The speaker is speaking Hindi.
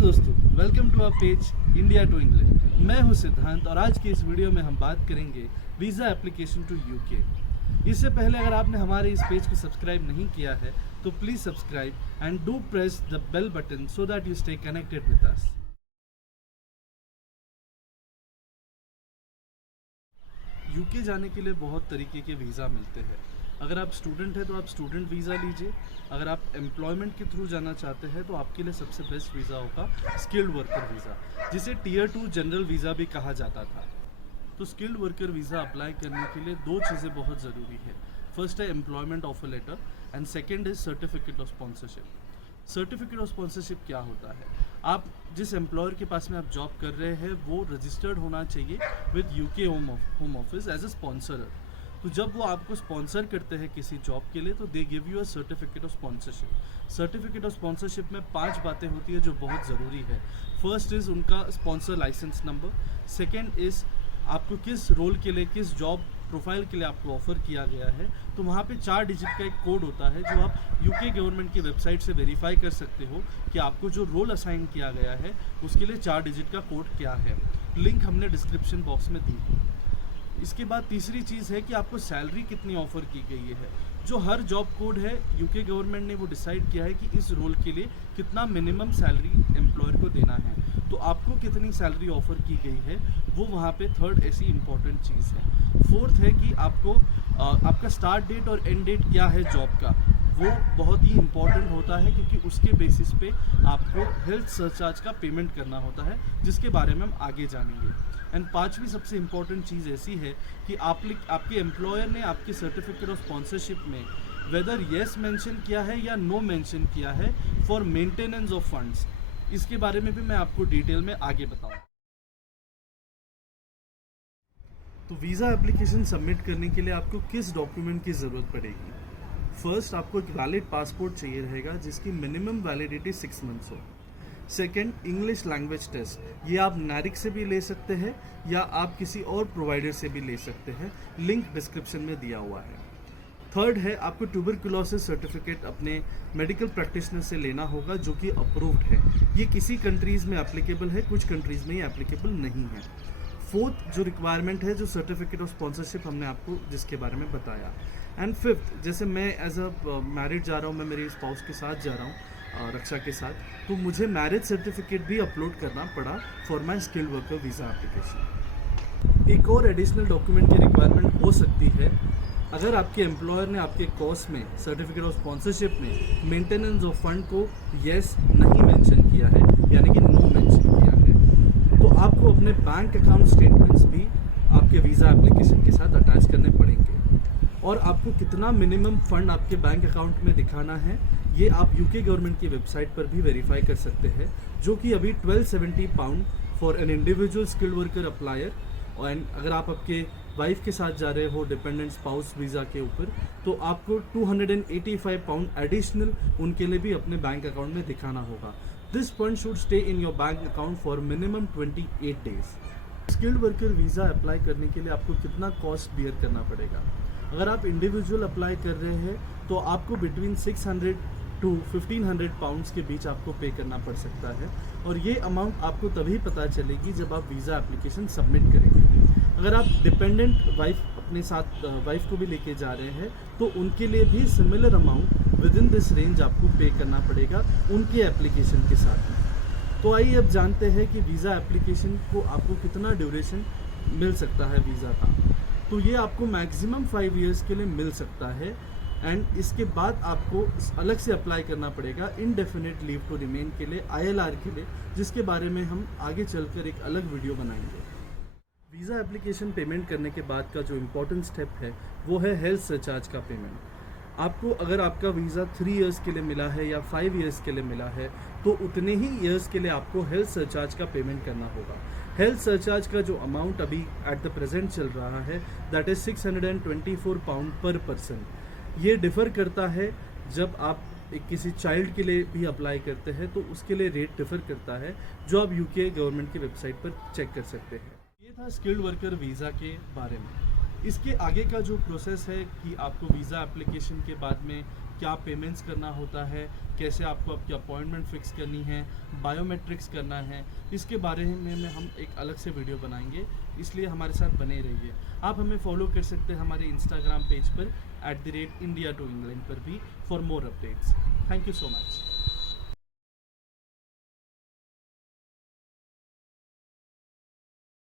दोस्तों, welcome to our page India to England. मैं हूं सिद्धांत और आज की इस वीडियो में हम बात करेंगे वीज़ा एप्लीकेशन टू यूके। इससे पहले अगर आपने हमारे इस पेज को सब्सक्राइब नहीं किया है तो please subscribe and do press the bell button so that you stay connected with us. UK जाने के लिए बहुत तरीके के वीज़ा मिलते हैं। अगर आप स्टूडेंट हैं तो आप स्टूडेंट वीज़ा लीजिए। अगर आप एम्प्लॉयमेंट के थ्रू जाना चाहते हैं तो आपके लिए सबसे बेस्ट वीज़ा होगा स्किल्ड वर्कर वीज़ा, जिसे टियर 2 जनरल वीज़ा भी कहा जाता था। तो स्किल्ड वर्कर वीज़ा अप्लाई करने के लिए दो चीज़ें बहुत ज़रूरी है। फर्स्ट है employment offer letter and second is certificate of sponsorship. Certificate of sponsorship क्या होता है? आप जिस एम्प्लॉयर के पास में आप जॉब कर रहे हैं वो रजिस्टर्ड होना चाहिए with UK home office as a sponsorer. तो जब वो आपको स्पॉन्सर करते हैं किसी जॉब के लिए तो they give you a certificate of sponsorship. Certificate of sponsorship में 5 बातें होती है जो बहुत ज़रूरी है। फर्स्ट इज़ उनका sponsor licence number. Second is आपको किस रोल के लिए, किस जॉब प्रोफाइल के लिए आपको ऑफ़र किया गया है। तो वहाँ पे 4 डिजिट का एक कोड होता है जो आप यूके गवर्नमेंट की वेबसाइट से वेरीफाई कर सकते हो कि आपको जो रोल असाइन किया गया है उसके लिए 4 डिजिट का कोड क्या है। लिंक हमने डिस्क्रिप्शन बॉक्स में दी है। इसके बाद तीसरी चीज़ है कि आपको सैलरी कितनी ऑफ़र की गई है। जो हर जॉब कोड है यूके गवर्नमेंट ने वो डिसाइड किया है कि इस रोल के लिए कितना मिनिमम सैलरी एम्प्लॉयर को देना है। तो आपको कितनी सैलरी ऑफ़र की गई है वो वहाँ पे थर्ड ऐसी इम्पॉर्टेंट चीज़ है। फोर्थ है कि आपको आपका स्टार्ट डेट और एंड डेट क्या है जॉब का, वो बहुत ही इम्पॉर्टेंट होता है क्योंकि उसके बेसिस पे आपको हेल्थ सरचार्ज का पेमेंट करना होता है, जिसके बारे में हम आगे जानेंगे। एंड 5वीं सबसे इम्पॉर्टेंट चीज़ ऐसी है कि आपके एम्प्लॉयर ने आपके सर्टिफिकेट ऑफ स्पॉन्सरशिप में वेदर येस मेंशन किया है या नो मेंशन किया है फॉर मेंटेनेंस ऑफ फंड्स। इसके बारे में भी मैं आपको डिटेल में आगे बताऊँ। तो वीज़ा एप्लीकेशन सबमिट करने के लिए आपको किस डॉक्यूमेंट की ज़रूरत पड़ेगी? फर्स्ट, आपको एक वैलिड पासपोर्ट चाहिए रहेगा जिसकी मिनिमम वैलिडिटी 6 मंथ्स हो। सेकेंड, इंग्लिश लैंग्वेज टेस्ट, ये आप नारिक से भी ले सकते हैं या आप किसी और प्रोवाइडर से भी ले सकते हैं, लिंक डिस्क्रिप्शन में दिया हुआ है। थर्ड है, आपको ट्यूबरकुलोसिस सर्टिफिकेट अपने मेडिकल प्रैक्टिशनर से लेना होगा जो कि अप्रूव्ड है। ये किसी कंट्रीज़ में एप्लीकेबल है, कुछ कंट्रीज़ में ये एप्लीकेबल नहीं है। फोर्थ जो रिक्वायरमेंट है, जो सर्टिफिकेट ऑफ स्पॉन्सरशिप हमने आपको जिसके बारे में बताया। एंड फिफ्थ, जैसे मैं एज अ मैरिड जा रहा हूँ, मैं मेरी स्पाउस के साथ जा रहा हूँ, रक्षा के साथ, तो मुझे मैरिज सर्टिफिकेट भी अपलोड करना पड़ा for my skilled worker visa application. एक और एडिशनल डॉक्यूमेंट की रिक्वायरमेंट हो सकती है अगर आपके एम्प्लॉयर ने आपके कोर्स में सर्टिफिकेट ऑफ स्पॉन्सरशिप में मेंटेनेंस ऑफ फंड को येस नहीं मेंशन किया है, यानी कि नो मेंशन किया है, तो आपको अपने बैंक अकाउंट स्टेटमेंट्स भी आपके वीज़ा एप्लीकेशन के साथ अटैच करने पड़ेंगे। और आपको कितना मिनिमम फंड आपके बैंक अकाउंट में दिखाना है ये आप यूके गवर्नमेंट की वेबसाइट पर भी वेरीफाई कर सकते हैं, जो कि अभी 1270 pound for an individual skilled worker applier. और अगर आप आपके वाइफ के साथ जा रहे हो डिपेंडेंट स्पाउस वीज़ा के ऊपर, तो आपको 285 पाउंड एडिशनल उनके लिए भी अपने बैंक अकाउंट में दिखाना होगा। This fund should stay in your bank account for minimum 28 days. Skilled worker visa apply करने के लिए आपको कितना कॉस्ट बियर करना पड़ेगा? अगर आप इंडिविजुअल अप्लाई कर रहे हैं तो आपको बिटवीन 600 टू 1500 पाउंड्स के बीच आपको पे करना पड़ सकता है, और ये अमाउंट आपको तभी पता चलेगी जब आप वीज़ा एप्लीकेशन सबमिट करेंगे। अगर आप डिपेंडेंट वाइफ अपने साथ वाइफ को भी लेके जा रहे हैं तो उनके लिए भी similar amount with in this range आपको पे करना पड़ेगा उनके एप्लीकेशन के साथ। तो आइए अब जानते हैं कि वीज़ा एप्लीकेशन को आपको कितना ड्यूरेशन मिल सकता है वीज़ा का। तो ये आपको मैक्सिमम 5 इयर्स के लिए मिल सकता है, एंड इसके बाद आपको अलग से अप्लाई करना पड़ेगा इनडेफिनिट लीव टू रिमेन के लिए, ILR के लिए, जिसके बारे में हम आगे चलकर एक अलग वीडियो बनाएंगे। वीज़ा एप्लीकेशन पेमेंट करने के बाद का जो इम्पोर्टेंट स्टेप है वो है हेल्थ सरचार्ज का पेमेंट। आपको अगर आपका वीज़ा 3 इयर्स के लिए मिला है या 5 इयर्स के लिए मिला है तो उतने ही इयर्स के लिए आपको हेल्थ सरचार्ज का पेमेंट करना होगा। हेल्थ सरचार्ज का जो अमाउंट अभी एट द प्रेजेंट चल रहा है दैट इज़ 624 पाउंड पर पर्सन। ये डिफ़र करता है जब आप किसी चाइल्ड के लिए भी अप्लाई करते हैं तो उसके लिए रेट डिफ़र करता है, जो आप यूके गवर्नमेंट की वेबसाइट पर चेक कर सकते हैं। ये था स्किल्ड वर्कर वीज़ा के बारे में। इसके आगे का जो प्रोसेस है कि आपको वीज़ा एप्लीकेशन के बाद में क्या पेमेंट्स करना होता है, कैसे आपको आपकी अपॉइंटमेंट फ़िक्स करनी है, बायोमेट्रिक्स करना है, इसके बारे में हम एक अलग से वीडियो बनाएंगे, इसलिए हमारे साथ बने रहिए। आप हमें फॉलो कर सकते हैं हमारे इंस्टाग्राम पेज पर @India to England पर भी for more updates. Thank you so much.